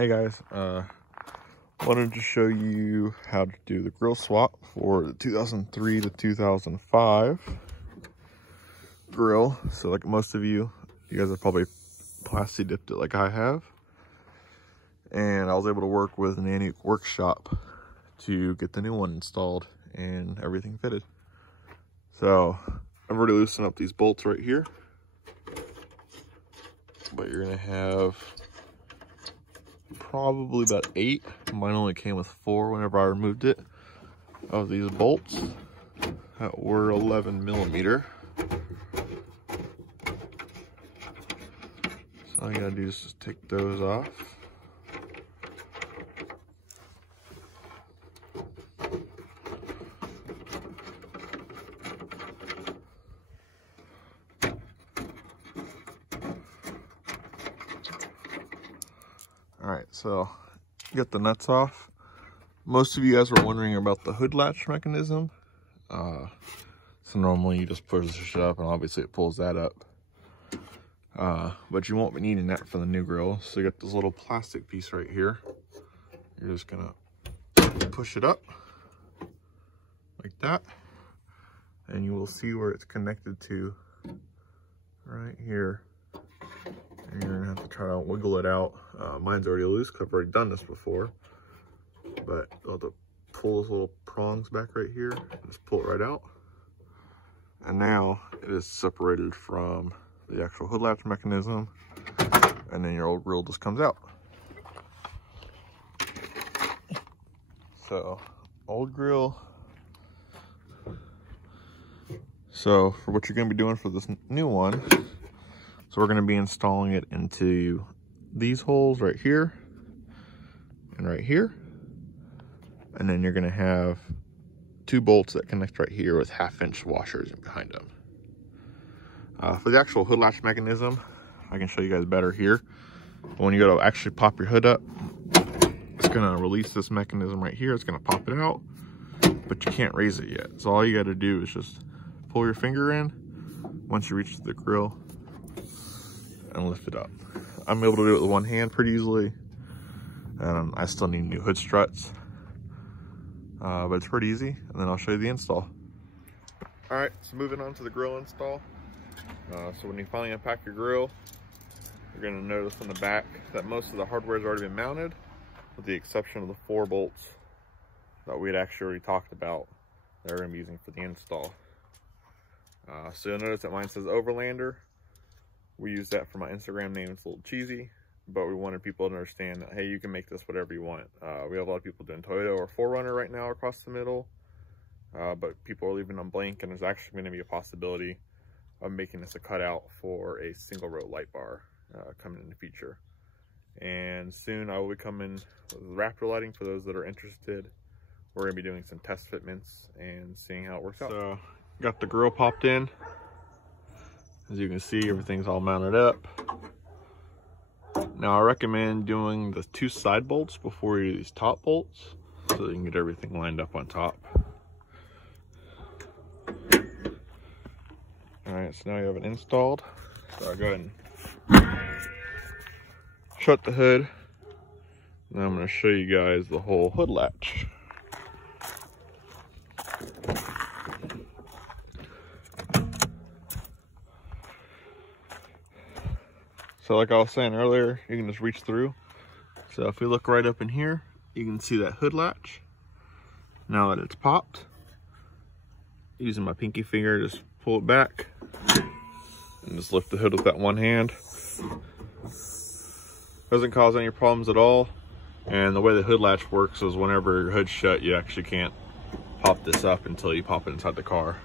Hey guys, wanted to show you how to do the grill swap for the 2003 to 2005 grill. So like most of you guys have probably plasti dipped it like I have. And I was able to work with Nanook workshop to get the new one installed and everything fitted. So I've already loosened up these bolts right here, but you're gonna have probably about 8. Mine only came with 4 whenever I removed it, of these bolts that were 11 millimeter. So all you gotta do is just take those off. Alright, so get the nuts off. Most of you guys were wondering about the hood latch mechanism. So normally you just push it up and obviously it pulls that up. But you won't be needing that for the new grill. So you got this little plastic piece right here. You're just gonna push it up like that. And you will see where it's connected to right here. And you're gonna have to try to wiggle it out. Mine's already loose because I've already done this before. But you'll have to pull those little prongs back right here. Just pull it right out. And now it is separated from the actual hood latch mechanism. And then your old grill just comes out. So, old grill. So, for what you're gonna be doing for this new one, so we're going to be installing it into these holes right here and right here. And then you're going to have 2 bolts that connect right here with 1/2-inch washers behind them. For the actual hood latch mechanism, I can show you guys better here. But when you go to actually pop your hood up, it's going to release this mechanism right here. It's going to pop it out, but you can't raise it yet. So all you got to do is just pull your finger in once you reach the grill and lift it up. I'm able to do it with one hand pretty easily. I still need new hood struts, but it's pretty easy. And then I'll show you the install. All right, so moving on to the grill install. So when you finally unpack your grill, you're gonna notice on the back that most of the hardware has already been mounted, with the exception of the 4 bolts that we had actually already talked about that we're gonna be using for the install. So you'll notice that mine says Overlander. We use that for my Instagram name. It's a little cheesy, but we wanted people to understand that, hey, you can make this whatever you want. We have a lot of people doing Toyota or 4Runner right now across the middle, but people are leaving them blank, and there's actually going to be a possibility of making this a cutout for a single row light bar coming in the future. And soon I will be coming with Raptor lighting for those that are interested. We're going to be doing some test fitments and seeing how it works out. So, got the grill popped in. As you can see, everything's all mounted up. Now I recommend doing the 2 side bolts before you do these top bolts, so that you can get everything lined up on top. All right, so now you have it installed. So I'll go ahead and shut the hood. Now I'm gonna show you guys the whole hood latch. So like I was saying earlier, you can just reach through. So if we look right up in here, you can see that hood latch. Now that it's popped, using my pinky finger, just pull it back and just lift the hood with that one hand. Doesn't cause any problems at all. And the way the hood latch works is whenever your hood's shut, you actually can't pop this up until you pop it inside the car.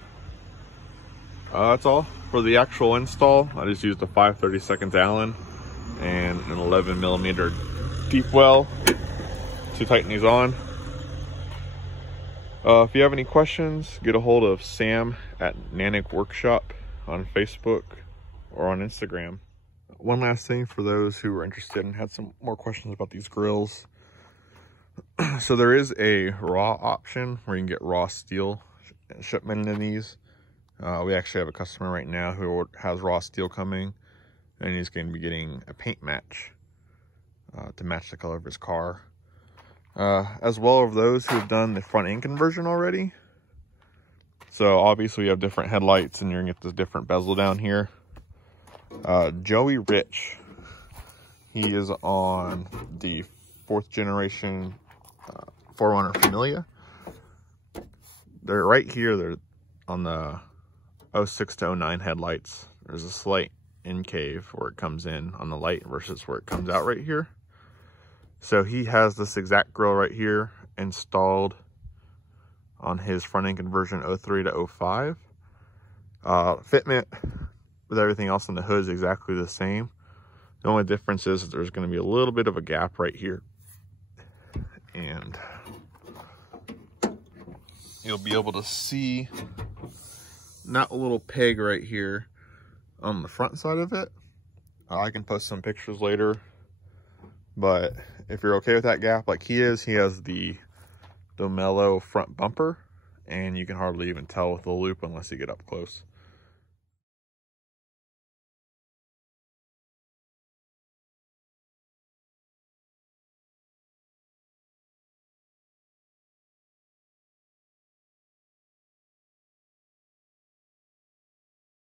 That's all. For the actual install, I just used a 5/32 Allen and an 11 millimeter deep well to tighten these on. If you have any questions, get a hold of Sam at Nanook Workshop on Facebook or on Instagram. One last thing for those who are interested and had some more questions about these grills. So there is a raw option where you can get raw steel shipment in these. We actually have a customer right now who has raw steel coming, and he's going to be getting a paint match to match the color of his car. As well as those who've done the front end conversion already. So obviously you have different headlights and you're gonna get the different bezel down here. Joey Rich, he is on the 4th generation 4Runner Familia. They're right here, they're on the 06 to 09 headlights. There's a slight incave where it comes in on the light versus where it comes out right here. So he has this exact grille right here installed on his front end conversion 03 to 05. Fitment with everything else on the hood is exactly the same. The only difference is that there's going to be a little bit of a gap right here. And you'll be able to see that little peg right here on the front side of it. I can post some pictures later, but if you're okay with that gap like he is, he has the mellow front bumper, and you can hardly even tell with the loop unless you get up close.